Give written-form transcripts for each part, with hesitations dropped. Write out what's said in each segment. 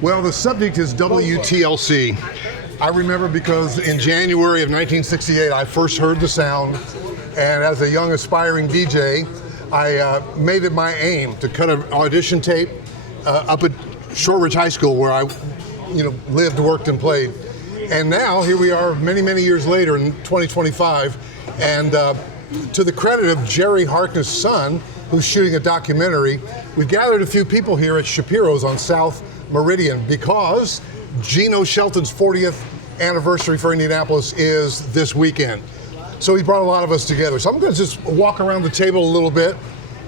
Well, the subject is WTLC. I remember because in January of 1968, I first heard the sound, and as a young aspiring DJ, I made it my aim to cut an audition tape up at Shortridge High School, where I, lived, worked, and played. And now here we are, many, many years later in 2025, and to the credit of Jerry Harkness' son, who's shooting a documentary, we gathered a few people here at Shapiro's on South Meridian because Geno Shelton's 40th anniversary for Indianapolis is this weekend. So he brought a lot of us together. So I'm going to just walk around the table a little bit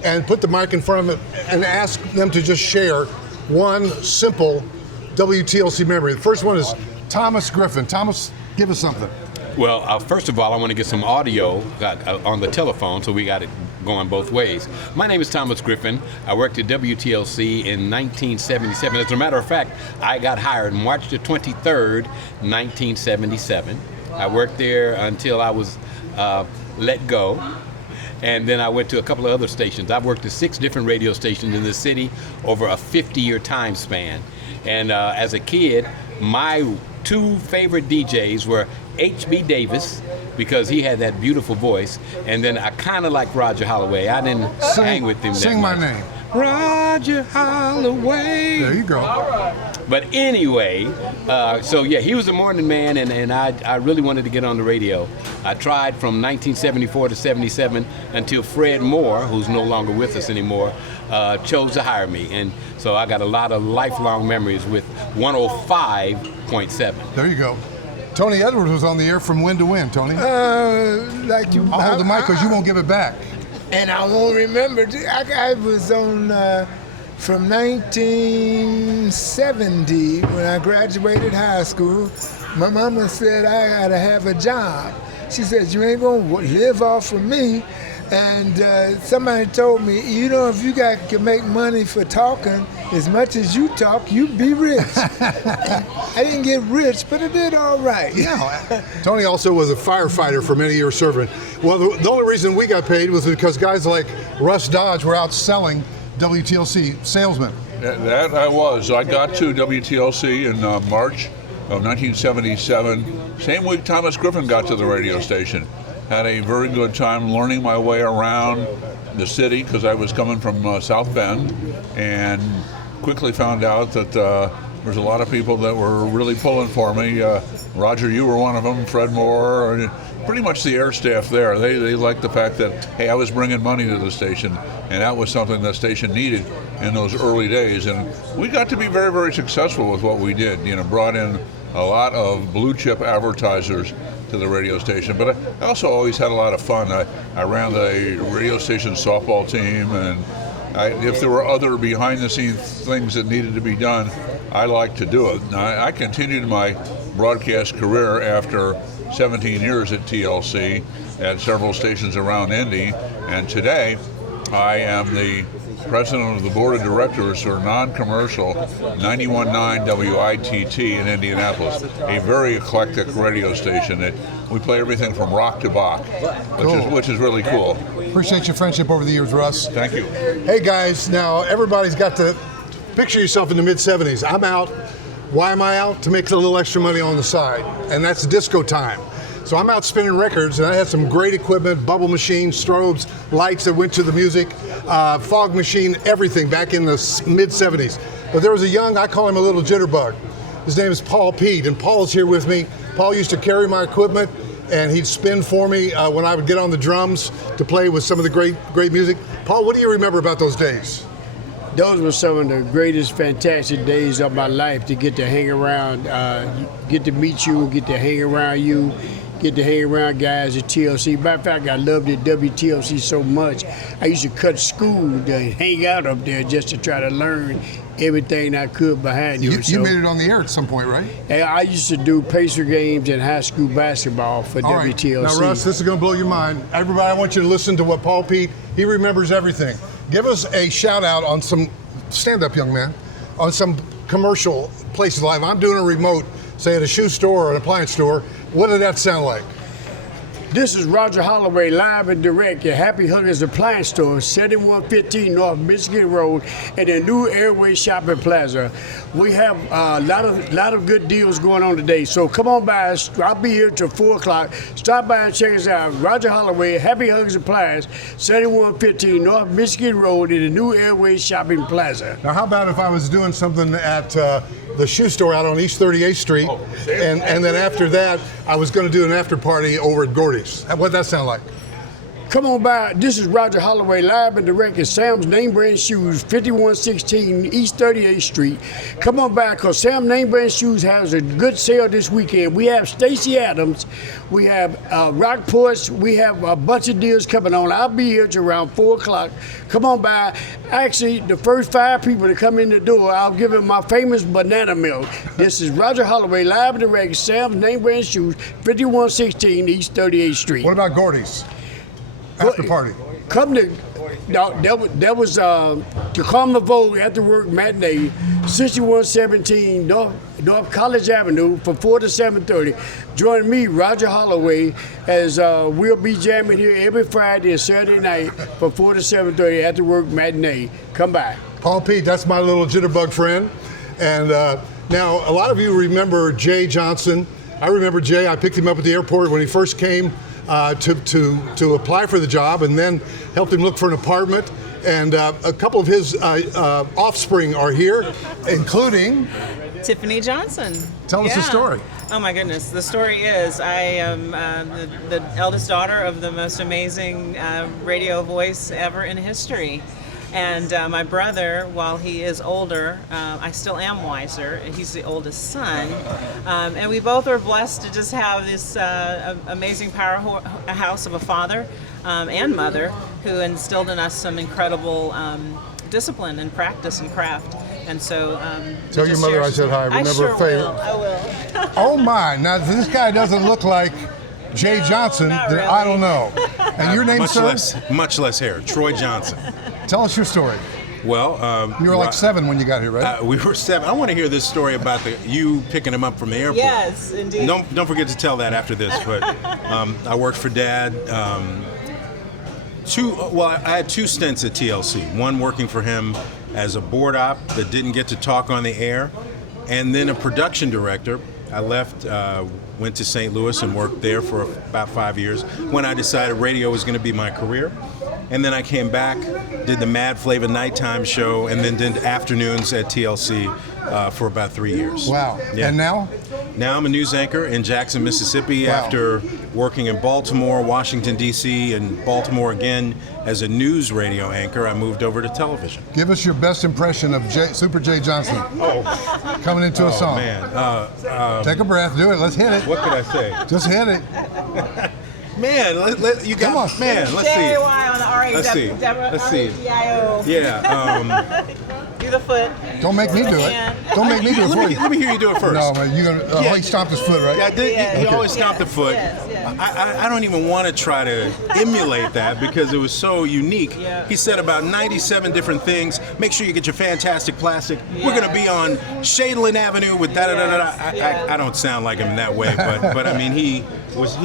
and put the mic in front of it and ask them to just share one simple WTLC memory. The first one is Thomas Griffin. Thomas, give us something. Well, first of all, I want to get some audio on the telephone, so we got it going both ways. My name is Thomas Griffin. I worked at WTLC in 1977. As a matter of fact, I got hired March the 23rd, 1977. I worked there until I was let go. And then I went to a couple of other stations. I've worked at 6 different radio stations in the city over a 50-year time span. And as a kid, my 2 favorite DJs were H.B. Davis, because he had that beautiful voice, and then I kind of like Roger Holloway. I didn't hang with him that much. Sing my name. Roger Holloway. There you go. But anyway, so yeah, he was a morning man, and I really wanted to get on the radio. I tried from 1974 to 77 until Fred Moore, who's no longer with us anymore, chose to hire me. And so I got a lot of lifelong memories with 105.7. There you go. Tony Edwards was on the air from when to when, Tony? Like you. I'll hold the mic because you won't give it back. And I won't remember. I was on from 1970 when I graduated high school. My mama said I had to have a job. She said, you ain't gonna live off of me. And somebody told me, if you can make money for talking as much as you talk, you'd be rich. I didn't get rich, but I did all right. Yeah. Tony also was a firefighter for many years serving. Well, the only reason we got paid was because guys like Russ Dodge were out selling WTLC salesmen. That I was. I got to WTLC in March of 1977. Same week Thomas Griffin got to the radio station. Had a very good time learning my way around the city because I was coming from South Bend, and quickly found out that there's a lot of people that were really pulling for me. Roger, you were one of them, Fred Moore, pretty much the air staff there. They liked the fact that, hey, I was bringing money to the station, and that was something the station needed in those early days. And we got to be very, very successful with what we did. Brought in a lot of blue chip advertisers to the radio station, but I also always had a lot of fun. I ran the radio station softball team, and if there were other behind-the-scenes things that needed to be done, I liked to do it. Now, I continued my broadcast career after 17 years at TLC at several stations around Indy, and today I am the president of the board of directors for non-commercial 91.9 WITT in Indianapolis, a very eclectic radio station that we play everything from rock to Bach, which is really cool. Appreciate your friendship over the years, Russ. Thank you. Hey guys, now everybody's got to picture yourself in the mid-70s. I'm out. Why am I out? To make a little extra money on the side, and that's disco time. So I'm out spinning records, and I had some great equipment, bubble machines, strobes, lights that went to the music, fog machine, everything back in the mid-70s. But there was a young, I call him a little jitterbug. His name is Paul Pete, and Paul's here with me. Paul used to carry my equipment, and he'd spin for me when I would get on the drums to play with some of the great music. Paul, what do you remember about those days? Those were some of the greatest, fantastic days of my life, to get to hang around, get to meet you, get to hang around you, get to hang around guys at TLC. Matter of fact, I loved it, WTLC, so much. I used to cut school to hang out up there just to try to learn everything I could behind you. You made it on the air at some point, right? I used to do Pacer games and high school basketball for WTLC. Now, Russ, this is going to blow your mind. Everybody, I want you to listen to what Paul Pete, he remembers everything. Give us a shout out on some, stand up young man, on some commercial places live. I'm doing a remote, say at a shoe store or an appliance store. What did that sound like? This is Roger Holloway live and direct at Happy Huggers Appliance Store, 7115 North Michigan Road in the new Airway Shopping Plaza. We have a lot of good deals going on today, so come on by. I'll be here till 4 o'clock. Stop by and check us out. Roger Holloway, Happy Huggers Appliance, 7115 North Michigan Road in the new Airway Shopping Plaza. Now, how about if I was doing something at the shoe store out on East 38th Street, and then after that, I was going to do an after party over at Gordy's? What'd that sound like? Come on by. This is Roger Holloway live and direct at Sam's Name Brand Shoes, 5116 East 38th Street. Come on by, because Sam's Name Brand Shoes has a good sale this weekend. We have Stacey Adams, we have Rockports, we have a bunch of deals coming on. I'll be here till around 4 o'clock. Come on by. Actually, the first 5 people to come in the door, I'll give them my famous banana milk. This is Roger Holloway live and direct, Sam's Name Brand Shoes, 5116 East 38th Street. What about Gordy's? After party. Come to, no, that was Tacoma Vogue after work matinee, 6117 North College Avenue from 4 to 7:30. Join me, Roger Holloway, as we'll be jamming here every Friday and Saturday night from 4 to 7:30 after work matinee. Come by. Paul Pete, that's my little jitterbug friend. And now, a lot of you remember Jay Johnson. I remember Jay. I picked him up at the airport when he first came to apply for the job, and then helped him look for an apartment. And a couple of his offspring are here, including Tiffany Johnson. Tell us the story. Oh my goodness. The story is I am the eldest daughter of the most amazing radio voice ever in history. And my brother, while he is older, I still am wiser. He's the oldest son. And we both were blessed to just have this amazing powerhouse of a father and mother who instilled in us some incredible discipline and practice and craft. And so tell your mother I said hi. Remember, I sure favor. will. I will. Oh my! Now this guy doesn't look like Jay Johnson. Not Then really. I don't know. And your name, Much less hair. Troy Johnson. Tell us your story. Well, You were like 7 when you got here, right? we were 7. I want to hear this story about you picking him up from the airport. Yes, indeed. Don't forget to tell that after this. But I worked for Dad. I had 2 stints at TLC. One working for him as a board op that didn't get to talk on the air, and then a production director. I left, went to St. Louis and worked there for about 5 years when I decided radio was going to be my career. And then I came back, did the Mad Flavor nighttime show, and then did afternoons at TLC for about 3 years. Wow. Yeah. And now? Now I'm a news anchor in Jackson, Mississippi. Wow. After working in Baltimore, Washington, D.C., and Baltimore again as a news radio anchor, I moved over to television. Give us your best impression of Super Jay Johnson. Coming into a song. Man. Take a breath. Do it. Let's hit it. What could I say? Just hit it. Man, you got. Come on. Man, let's J-A-Y see. on the R-A. Let's see. Let's see. R-A-D-I-O. Yeah. Do the foot. Don't make me do it. Don't make me do it for you. Let me hear you do it first. No, man. You're gonna. Yeah. He stomped his foot, right? Yeah, I did. Yeah. He Okay. always stomped the foot. Yes. I don't even want to try to emulate that because it was so unique. Yeah. He said about 97 different things. Make sure you get your fantastic plastic. We're going to be on Shadeland Avenue with da-da-da-da-da. Yes. I don't sound like him in that way, but I mean, he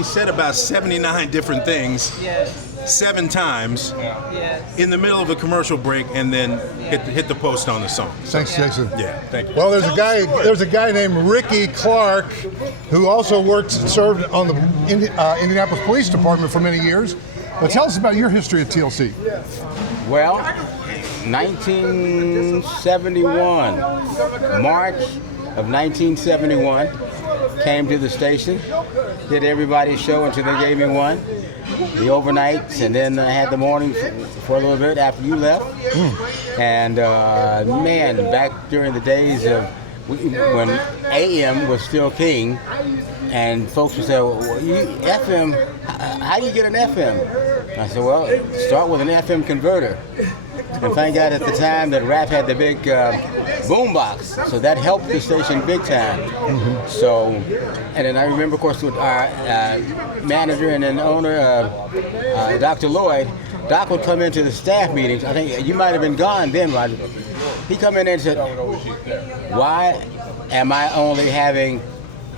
said about 79 different things. Yes. 7 times Yes. in the middle of a commercial break, and then hit the post on the song. Thanks, Jason. Yeah, thank you. Well, there's a guy named Ricky Clark who also served on the Indianapolis Police Department for many years. But tell us about your history at TLC. Well, 1971, March of 1971, came to the station, did everybody's show until they gave me one, the overnights, and then I had the morning for a little bit after you left. And man, back during the days of when AM was still king, and folks would say, well, FM, how do you get an FM? I said, well, start with an FM converter. And thank God at the time that rap had the big boom box, so that helped the station big time. So, and then I remember, of course, with our manager and then owner, Dr. Lloyd, Doc would come into the staff meetings. I think you might have been gone then, Roger. He'd come in and said, why am I only having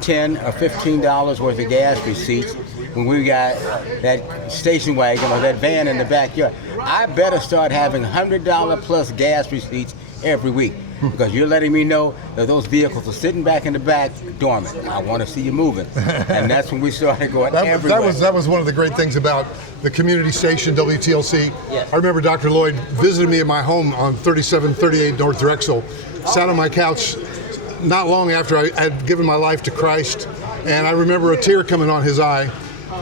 $10 or $15 worth of gas receipts when we got that station wagon or that van in the backyard. I better start having $100 plus gas receipts every week, because you're letting me know that those vehicles are sitting back in the back dormant. I want to see you moving. And that's when we started going everywhere. That was one of the great things about the community station, WTLC. Yes. I remember Dr. Lloyd visited me at my home on 3738 North Drexel, sat on my couch not long after I had given my life to Christ, and I remember a tear coming on his eye,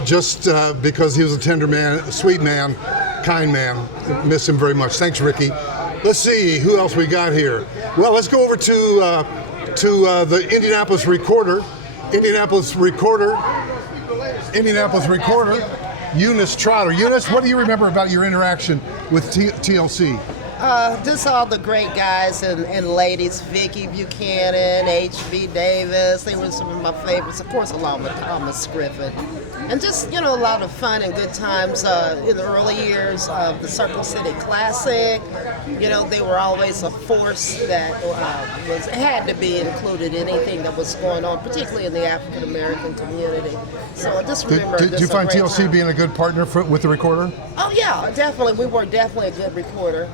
just because he was a tender man, a sweet man, kind man. Miss him very much. Thanks, Ricky. Let's see who else we got here. Well, let's go over to the Indianapolis Recorder. Indianapolis Recorder, Eunice Trotter. Eunice, what do you remember about your interaction with TLC? Just all the great guys and ladies, Vicky Buchanan, H.B. Davis. They were some of my favorites, of course, along with Thomas Griffin. And just, a lot of fun and good times in the early years of the Circle City Classic. They were always a force that had to be included in anything that was going on, particularly in the African American community. So I just remember. Did you find TLC being a good partner with the Recorder? Oh yeah, definitely. We were definitely a good recorder.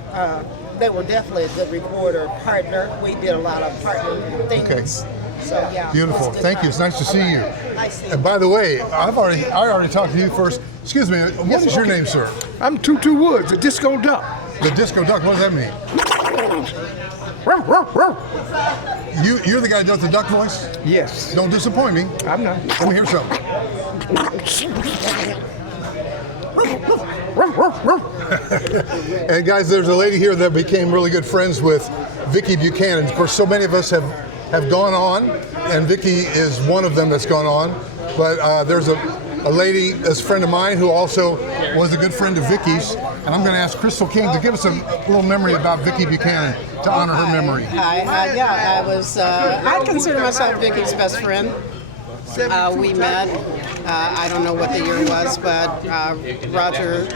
They were definitely a good recorder partner. We did a lot of partner things. Okay. So yeah. Beautiful. Thank you. It's nice to see you. Nice to see you. And by the way, I already talked to you first. Excuse me. What is your name, sir? I'm TuTu Woods, a disco duck. The disco duck. What does that mean? You're the guy that does the duck voice? Yes. Don't disappoint me. I'm not. Let me hear something. And guys, there's a lady here that became really good friends with Vicky Buchanan. Of course, so many of us have gone on, and Vicky is one of them that's gone on. But there's a lady, a friend of mine, who also was a good friend of Vicky's. And I'm going to ask Crystal King to give us a little memory about Vicky Buchanan to honor her memory. I consider myself Vicky's best friend. We met, I don't know what the year was, but Roger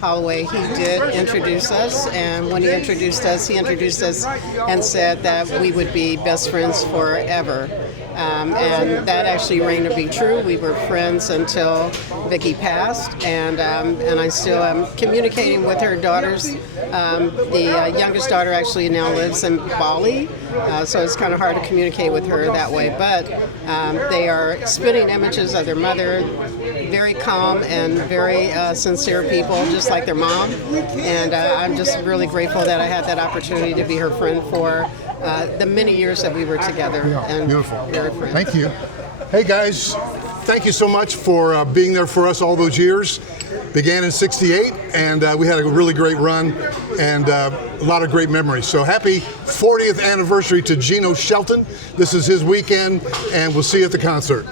Holloway, he did introduce us, and when he introduced us and said that we would be best friends forever. And that actually rang to be true. We were friends until Vicky passed, and I still am communicating with her daughters. The youngest daughter actually now lives in Bali, so it's kind of hard to communicate with her that way. But they are spitting images of their mother, very calm and very sincere people, just like their mom. And I'm just really grateful that I had that opportunity to be her friend for the many years that we were together. And beautiful. Very friends. Thank you. Hey guys, thank you so much for being there for us all those years. Began in '68, and we had a really great run and a lot of great memories. So happy 40th anniversary to Geno Shelton. This is his weekend, and we'll see you at the concert.